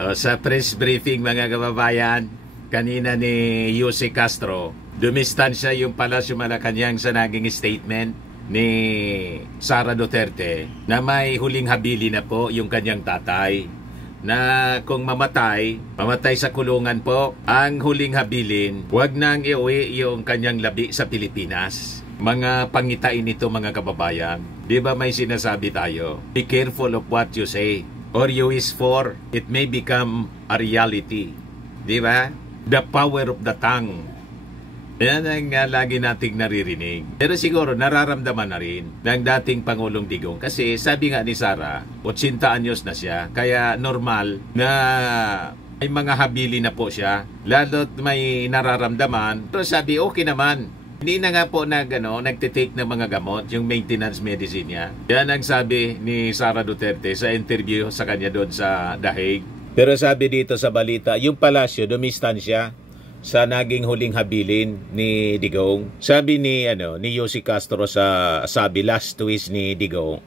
Sa press briefing mga kababayan, kanina ni Jose Castro, dumistansya yung Palasyo Malacanang sa naging statement ni Sara Duterte na may huling habili na po yung kanyang tatay. Na kung mamatay sa kulungan po, ang huling habilin, huwag nang iuwi yung kanyang labi sa Pilipinas. Mga pangitain nito mga kababayan. Di ba may sinasabi tayo? Be careful of what you say or you wish for, it may become a reality. Di ba? The power of the tongue. Yan ang lagi nating naririnig. Pero siguro nararamdaman na rin ng dating Pangulong Digong. Kasi sabi nga ni Sara, 80 anyos na siya. Kaya normal na may mga habili na po siya. Lalo't may nararamdaman. Pero sabi, okay naman. Hindi na nga po nagtitake ng mga gamot, yung maintenance medicine niya. Yan ang sabi ni Sara Duterte sa interview sa kanya doon sa The Hague. Pero sabi dito sa balita, yung palasyo, dumistansya sa naging huling habilin ni Digong. Sabi ni Jose Castro sa last twist ni Digong,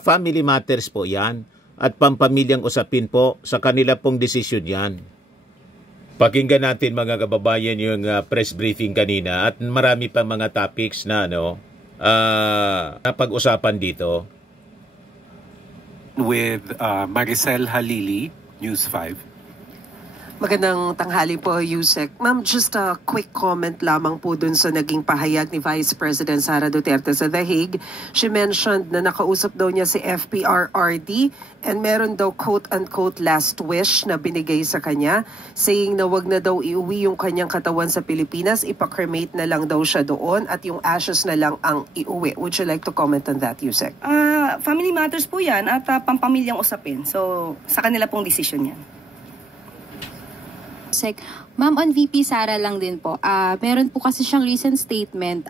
family matters po yan at pampamilyang usapin po, sa kanila pong desisyon yan. Pakinggan natin mga kababayan yung press briefing kanina at marami pa mga topics na napag-usapan dito. With Maricel Halili, News 5. Magandang tanghali po, Yusek. Ma'am, just a quick comment lamang po dun sa naging pahayag ni Vice President Sara Duterte sa The Hague. She mentioned na nakausap daw niya si FPRRD and meron daw quote-unquote last wish na binigay sa kanya, saying na wag na daw iuwi yung kanyang katawan sa Pilipinas, ipa-cremate na lang daw siya doon at yung ashes na lang ang iuwi. Would you like to comment on that, Yusek? Family matters po yan at pampamilyang usapin. So, sa kanila pong decision yan. Ma'am, on VP Sara lang din po. Meron po kasi siyang recent statement.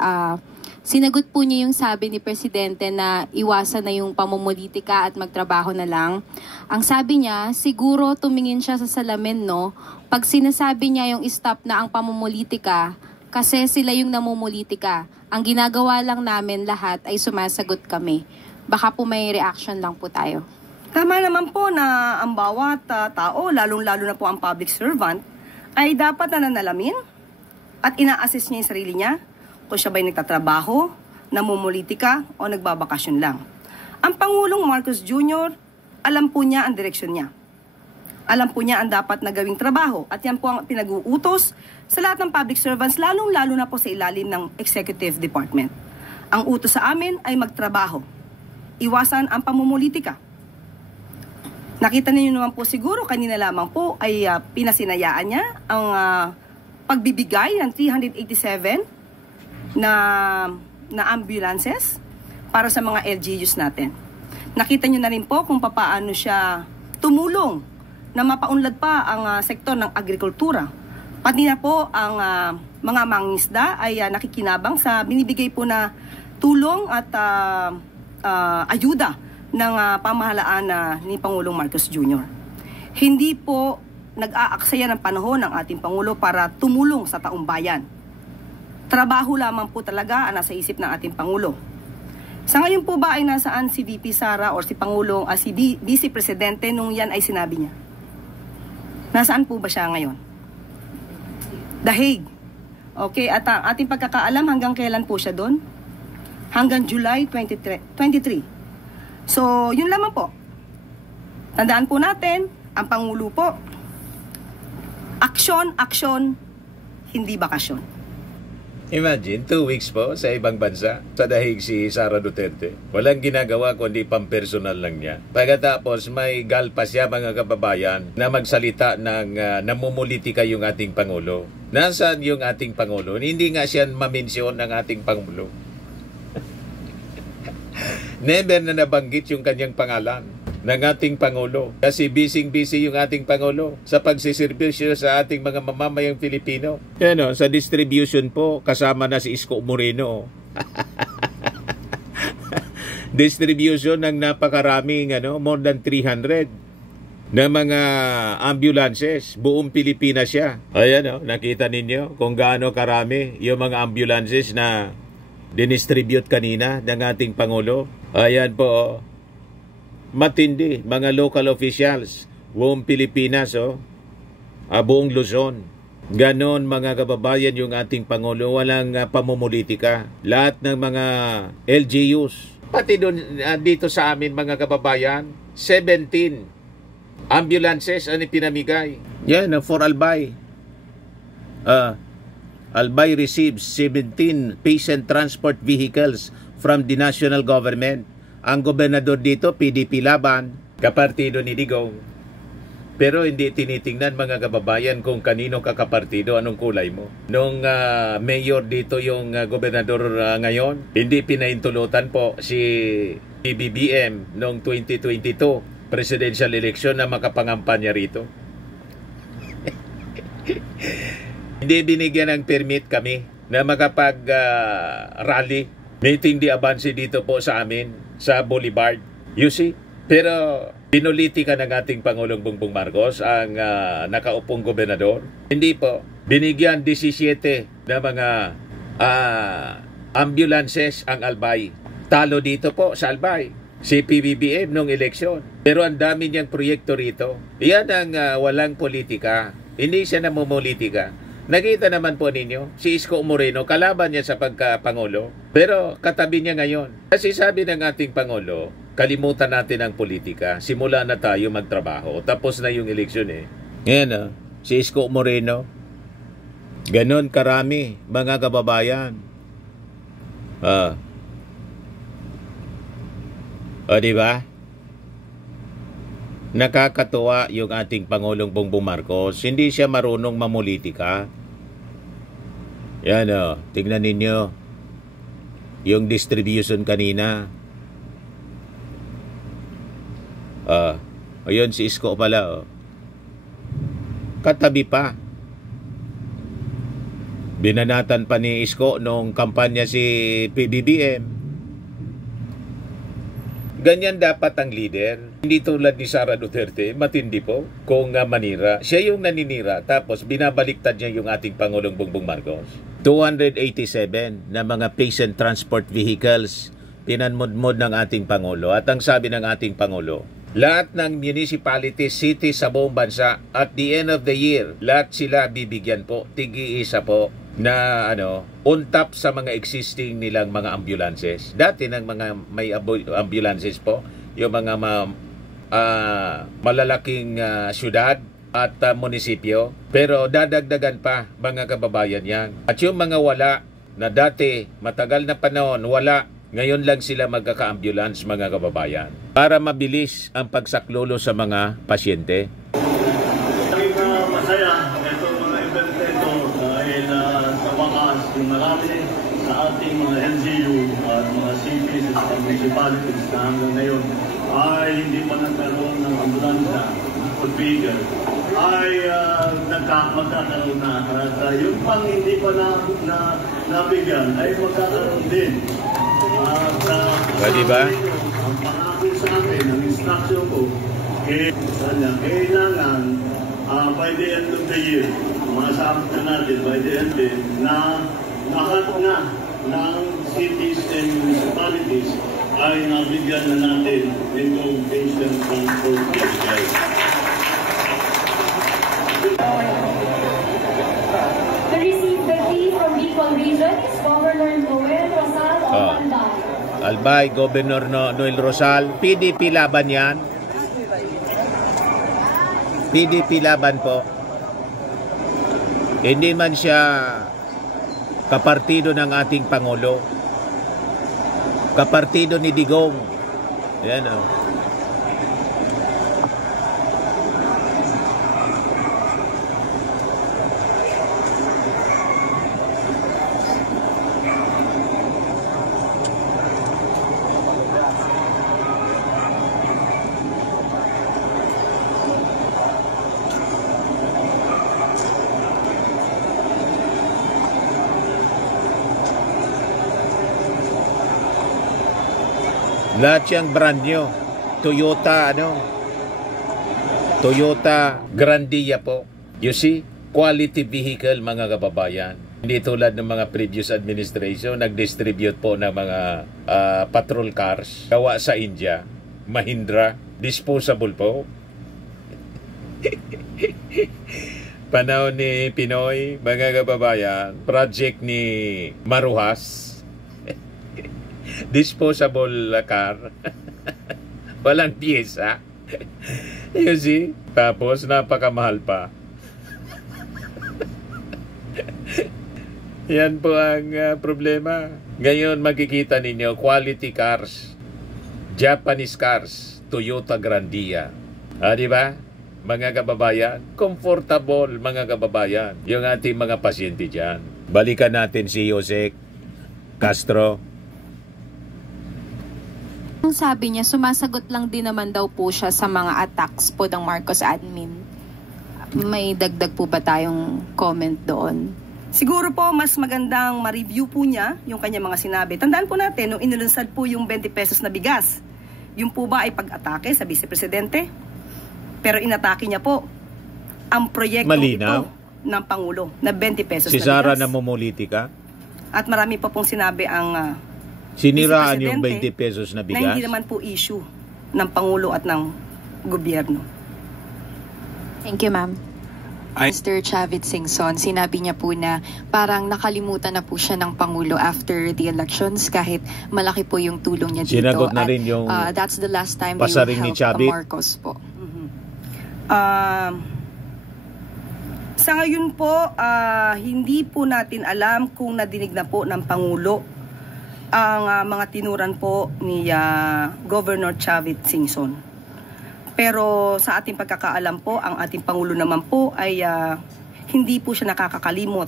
Sinagot po niya yung sabi ni Presidente na iwasan na yung pamumulitika at magtrabaho na lang. Ang sabi niya, siguro tumingin siya sa salamin, no? Pag sinasabi niya yung stop na ang pamumulitika, kasi sila yung namumulitika. Ang ginagawa lang namin lahat ay sumasagot kami. Baka po may reaction lang po tayo. Tama naman po na ang bawat tao, lalong-lalo na po ang public servant, ay dapat na nanalamin at ina-assess niya yung sarili niya kung siya ba'y nagtatrabaho, namumulitika o nagbabakasyon lang. Ang Pangulong Marcos Jr., alam po niya ang direksyon niya. Alam po niya ang dapat na gawing trabaho at yan po ang pinag-uutos sa lahat ng public servants, lalong-lalo na po sa ilalim ng Executive Department. Ang utos sa amin ay magtrabaho. Iwasan ang pamumulitika. Nakita niyo naman po siguro, kanina lamang po ay pinasinayaan niya ang pagbibigay ng 387 na ambulances para sa mga LGUs natin. Nakita niyo na rin po kung paano siya tumulong na mapaunlad pa ang sektor ng agrikultura. Pati na po ang mga mangingisda ay nakikinabang sa binibigay po na tulong at ayuda ng pamahalaan ni Pangulong Marcos Jr. Hindi po nag-aaksaya ng panahon ng ating Pangulo para tumulong sa taong bayan. Trabaho lamang po talaga ang nasa isip ng ating Pangulo. Sa ngayon po ba ay nasaan si VP Sara o si Pangulong, si Vice Presidente nung yan ay sinabi niya? Nasaan po ba siya ngayon? The Hague. Okay, at ang ating pagkakaalam hanggang kailan po siya doon? Hanggang July 23. So, yun lamang po. Tandaan po natin, ang Pangulo po, aksyon, hindi bakasyon. Imagine, 2 weeks po sa ibang bansa, sa dahig si Sara Duterte. Walang ginagawa kundi pampersonal lang niya. Pagkatapos may galpas siya mga kababayan na magsalita ng namumulitika yung ating Pangulo. Nasaan yung ating Pangulo? Hindi nga siya mamensyon ng ating Pangulo. Never na nabanggit yung kanyang pangalan ng ating Pangulo. Kasi busy yung ating Pangulo sa pagsiservisyo sa ating mga mamamayang Pilipino. Sa distribution po, kasama na si Isko Moreno. Distribution ng napakaraming, more than 300 na mga ambulances. Buong Pilipinas siya. Ayan, nakita ninyo kung gaano karami yung mga ambulances na dinistribute kanina ng ating Pangulo. Ayan po, matindi, mga local officials, buong Pilipinas, buong Luzon. Ganon mga kababayan yung ating Pangulo, walang pamumulitika. Lahat ng mga LGUs, pati doon dito sa amin mga kababayan, 17 ambulances ang pinamigay. Yan, for Albay. Albay receives 17 patient transport vehicles from the national government. Ang gobernador dito, PDP Laban, kapartido ni Digong. Pero hindi tinitingnan mga kababayan kung kanino kakapartido, anong kulay mo. Nung mayor dito yung gobernador ngayon, hindi pinaintulutan po si PBBM noong 2022 presidential election na makapangampanya rito. Hindi binigyan ng permit kami na makapag-rally, meeting di avance dito po sa amin, sa Boulevard. You see? Pero pinulitika ng ating Pangulong Bongbong Marcos ang nakaupong gobernador. Hindi po. Binigyan 17 na mga ambulances ang Albay. Talo dito po sa Albay si PBBM nung eleksyon. Pero ang dami niyang proyekto rito. Yan ang walang politika. Hindi siya namumulitika. Nakita naman po ninyo, si Isko Moreno, kalaban niya sa pagka-Pangulo. Pero katabi niya ngayon. Kasi sabi ng ating Pangulo, kalimutan natin ang politika. Simula na tayo magtrabaho. Tapos na yung eleksyon Yan si Isko Moreno. Ganon karami, mga kababayan. Diba? Nakakatuwa yung ating Pangulong Bongbong Marcos. Hindi siya marunong mamulitika. Yan tingnan ninyo. Yung distribution kanina. Ayun si Isko pala. Katabi pa. Binanatan pa ni Isko nung kampanya si PBBM. Ganyan dapat ang leader. Hindi tulad ni Sara Duterte, matindi po kung manira. Siya yung naninira tapos binabaliktad niya yung ating Pangulong Bongbong Marcos. 287 na mga patient transport vehicles pinanmudmod ng ating Pangulo. At ang sabi ng ating Pangulo, lahat ng municipalities, cities sa buong bansa, at the end of the year, lahat sila bibigyan po, tig-iisa po, na untap sa mga existing nilang mga ambulances. Dati ng mga may ambulances po, yung mga malalaking syudad at munisipyo. Pero dadagdagan pa mga kababayan yan. At yung mga wala na dati, matagal na panahon, wala, ngayon lang sila magkaka-ambulance mga kababayan. Para mabilis ang pagsaklolo sa mga pasyente. Masaya itong mga event ito dahil sa wakas yung marami sa ating mga LGU at mga cities at municipalities na hanggang ngayon ay hindi pa nagkaroon ng ambulansya o vehicle ay magkakaroon na. At yung pang hindi pa nabigyan ay magkakaroon din. Diba? Ang pangako sa akin, ang instruction ko, kailangan by the end of the year, masabi na natin by the end na lahat na ng cities and municipalities ay nabigyan na natin itong patient transport vehicle. To receive the fee from Bicol Region is Governor Noel Rosal of Albay. Albay, Governor Noel Rosal. PDP laban yan. PDP laban po. Hindi man siya kapartido ng ating Pangulo. Kapartido ni Digong. Yan lahat yung brand nyo. Toyota, Toyota Grandia po. You see? Quality vehicle mga kababayan. Hindi tulad ng mga previous administration, nag-distribute po ng mga patrol cars. Gawa sa India. Mahindra. Disposable po. Panahon ni Pinoy, mga kababayan, project ni Maruhas, disposable car, walang pyesa. You see? Tapos napakamahal pa. Yan po ang problema. Ngayon makikita ninyo, quality cars, Japanese cars, Toyota Grandia. Di ba? Mga kababayan, comfortable mga kababayan, yung ating mga pasyente dyan. Balikan natin si Yusek Castro. Ang sabi niya, sumasagot lang din naman daw po siya sa mga attacks po ng Marcos admin. May dagdag po ba tayong comment doon? Siguro po mas magandang ma-review po niya yung kanyang mga sinabi. Tandaan po natin, nung inilunsad po yung 20 pesos na bigas, yung po ba ay pag-atake sa Vice Presidente? Pero inatake niya po ang proyekto ito ng Pangulo na 20 pesos si na bigas. Sara namumulitika? At marami pa pong sinabi ang siniraan yung 20 pesos na bigas? Na hindi naman po issue ng Pangulo at ng gobyerno. Thank you, ma'am. Mr. Chavit Singson, sinabi niya po na parang nakalimutan na po siya ng Pangulo after the elections kahit malaki po yung tulong niya dito. Sinagot na rin yung that's the last time pasaring ni Chavit. Marcos po. Sa ngayon po, hindi po natin alam kung nadinig na po ng Pangulo ang mga tinuran po ni Governor Chavit Singson. Pero sa ating pagkakaalam po, ang ating Pangulo naman po ay hindi po siya nakakakalimot.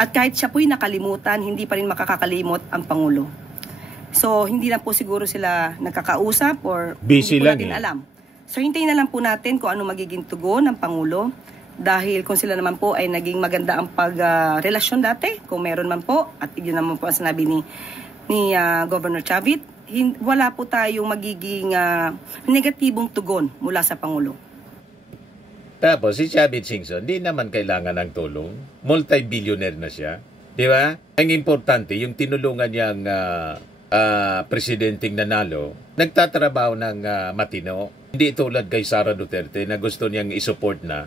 At kahit siya po'y nakalimutan, hindi pa rin makakakalimot ang Pangulo. So, hindi na po siguro sila nagkakausap or busy hindi po lang natin alam. So, hintayin na lang po natin kung ano magiging tugon ng Pangulo. Dahil kung sila naman po ay naging maganda ang pagrelasyon dati, kung meron man po, at yun naman po ang sinabi ni Governor Chavit, wala po tayong magiging negatibong tugon mula sa Pangulo. Tapos si Chavit Singson, di naman kailangan ng tulong. Multi-billionaire na siya. Di ba? Ang importante, yung tinulungan niyang presidenteng nanalo, nagtatrabaho ng matino. Hindi tulad kay Sara Duterte na gusto niyang isupport na.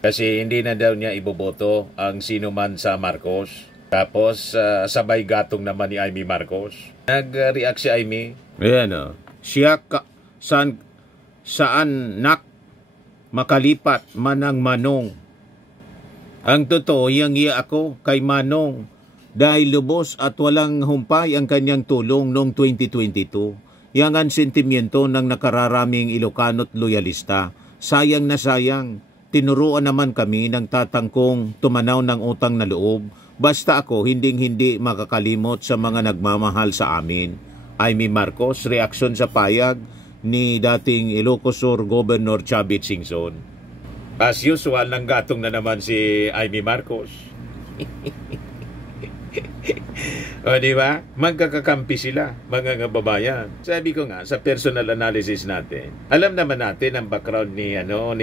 Kasi hindi na daw niya iboboto ang sino man sa Marcos. Tapos sabay gatong naman ni Amy Marcos. Nag-react si Amy. Ayan o. Siya saan nak makalipat manang Manong. Ang totoo, yang iya ako kay Manong dahil lubos at walang humpay ang kanyang tulong noong 2022. Yang ang sentimiento ng nakararaming Ilocano't loyalista. Sayang na sayang. Tinuruan naman kami ng tatangkong tumanaw ng utang na loob. Basta ako hinding-hindi makakalimot sa mga nagmamahal sa amin. Amy Marcos, reaksyon sa payag ni dating Ilocos Sur Governor Chavit Singson. As usual, nanggatong na naman si Amy Marcos. O diba? Magkakakampi sila, mga kababayan. Sabi ko nga, sa personal analysis natin, alam naman natin ang background ni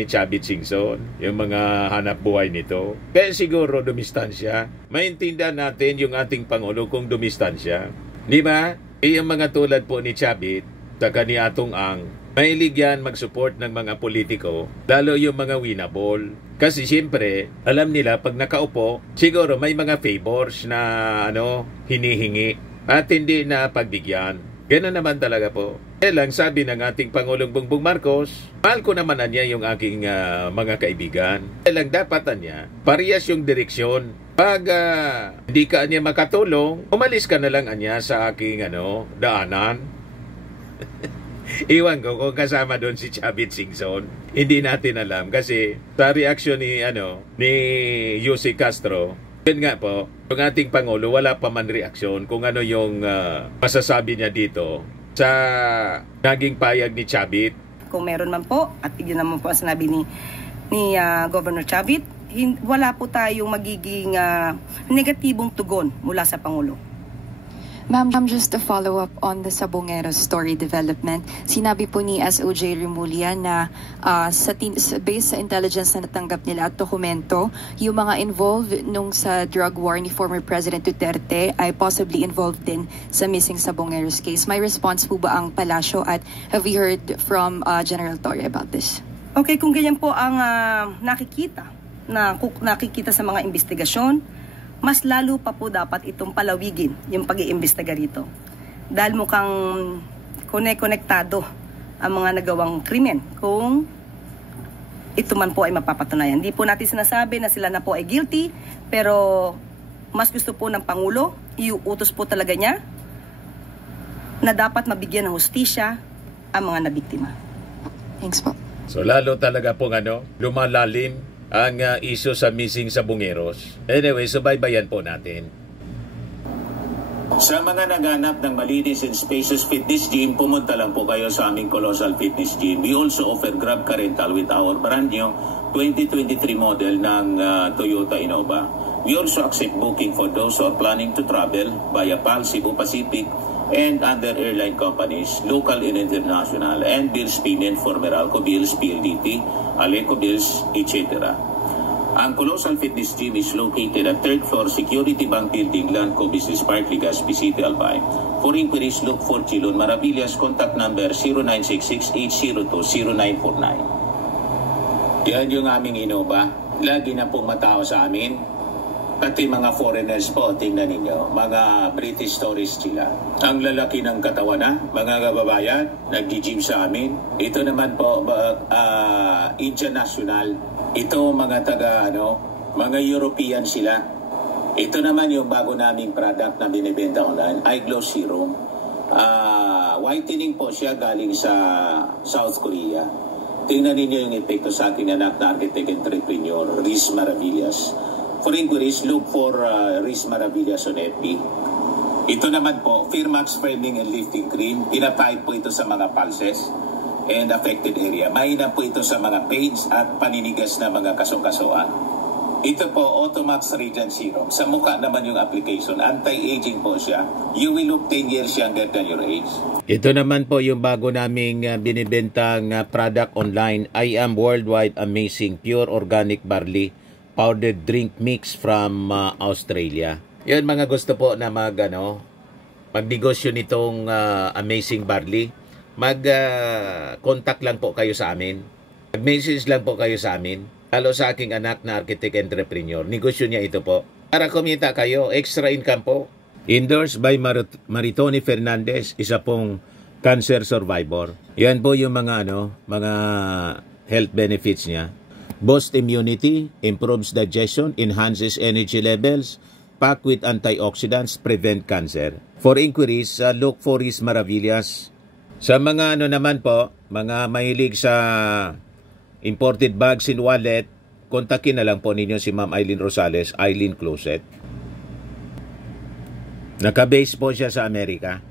Chavit Singson, yung mga hanap buhay nito. Kaya siguro dumistansya. Maintindihan natin yung ating Pangulo kung dumistansya. Diba? Yung mga tulad po ni Chavit, taga ni Atong Ang, mahilig yan mag-support ng mga politiko, lalo yung mga winnable. Kasi siyempre, alam nila pag nakaupo, siguro may mga favors na hinihingi at hindi na pagbigyan. Ganun naman talaga po. Kaya lang sabi ng ating Pangulong Bongbong Marcos, mahal ko naman niya yung aking mga kaibigan. Kaya lang dapat niya, parehas yung direksyon. Pag hindi ka niya makatulong, umalis ka na lang niya sa aking daanan. Iwan ko kung kasama doon si Chavit Singson. Hindi natin alam kasi sa reaksyon ni Yusek Castro, yun nga po, yung ating Pangulo wala pa man reaksyon kung ano yung masasabi niya dito sa naging payag ni Chavit. Kung meron man po, at yun naman po ang sinabi ni Governor Chavit, wala po tayong magiging negatibong tugon mula sa Pangulo. Ma'am, just to follow up on the Sabongeros story development, sinabi po ni SOJ Remulla na based sa intelligence na natanggap nila at dokumento, yung mga involved nung sa drug war ni former President Duterte ay possibly involved din sa missing Sabongeros case. May response po ba ang Palasyo at have we heard from General Torre about this? Okay, kung ganyan po ang nakikita sa mga investigasyon, mas lalo pa po dapat itong palawigin yung pag-iimbestiga rito. Dahil mukhang konektado ang mga nagawang krimen kung ito man po ay mapapatunayan. Hindi po natin sinasabi na sila na po ay guilty, pero mas gusto po ng Pangulo, iuutos po talaga niya na dapat mabigyan ng hustisya ang mga nabiktima. Thanks po. So lalo talaga pong lumalalim ang issue sa missing sabungeros. Anyway, subaybayan po natin. Sa mga naghanap ng malinis and spacious fitness gym, pumunta lang po kayo sa aming Colossal Fitness Gym. We also offer Grab Car Rental with our brand new 2023 model ng Toyota Innova. We also accept booking for those who are planning to travel via PAL, Cebu Pacific, and other airline companies, local and international, and bills payment for Meralco Bills, PLDT, Aleco Bills, etc. Ang Colossal Fitness Gym is located at 3rd floor Security Bank Building, Lanco Business Park, Legazpi City, Albay. For inquiries, look for Chilon Maravillas. Contact number 0966-802-0949. Yan yung aming Innova. Lagi na pong matao sa amin. Pati mga foreigners po, tingnan ninyo, mga British tourists sila. Ang lalaki ng katawan na, mga kababayan, nag-gym sa amin. Ito naman po, Indian National. Ito mga mga European sila. Ito naman yung bago naming product na binibenta online, iGlow Serum. Whitening po siya galing sa South Korea. Tingnan ninyo yung epekto sa ating anak na architect entrepreneur, Riz Maravillas. For inquiries, look for Riz Maravillas on FB. Ito naman po, Firmax Firming and Lifting Cream. Pinapahid po ito sa mga pulses and affected area. Mainam po ito sa mga pains at paninigas na mga kasong-kasoan. Ito po, Automax Radiant Serum. Sa mukha naman yung application. Anti-aging po siya. You will look 10 years younger than your age. Ito naman po yung bago naming binibentang product online. I Am Worldwide Amazing Pure Organic Barley Powdered Drink Mix from Australia. Yun, mga gusto po na magnegosyo nitong Amazing Barley, mag-contact lang po kayo sa amin. Mag-message lang po kayo sa amin. Lalo sa aking anak na architect entrepreneur. Negosyo niya ito po. Para kumita kayo, extra income po. Endorsed by Maritoni Fernandez, isa pong cancer survivor. Yan po yung mga health benefits niya. Boosts immunity, improves digestion, enhances energy levels, packed with antioxidants, prevent cancer. For inquiries, look for Riz Maravillas. Sa mga naman po, mga mahilig sa imported bags and wallet, kontakin na lang po ninyo si Ma'am Eileen Rosales, Eileen Closet. Naka-base po siya sa Amerika.